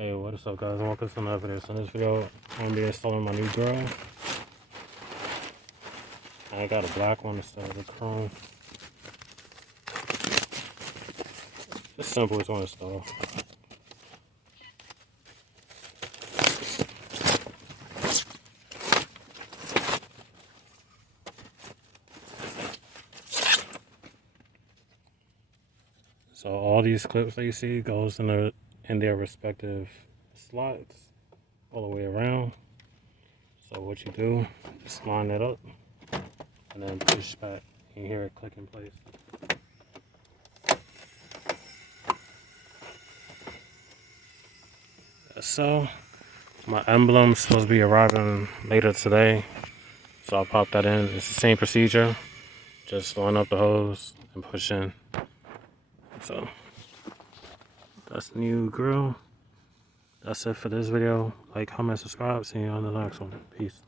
Hey, what is up, guys? Welcome to another video. So in this video, I'm gonna be installing my new grill. I got a black one instead of the chrome. It's simple to install. So all these clips that you see goes in their respective slots all the way around. So what you do, just line it up and then push back. You hear it click in place. So my emblem's supposed to be arriving later today, so I'll pop that in. It's the same procedure, just line up the hose and push in. So that's the new grill. That's it for this video. Like, comment, subscribe. See you on the next one. Peace.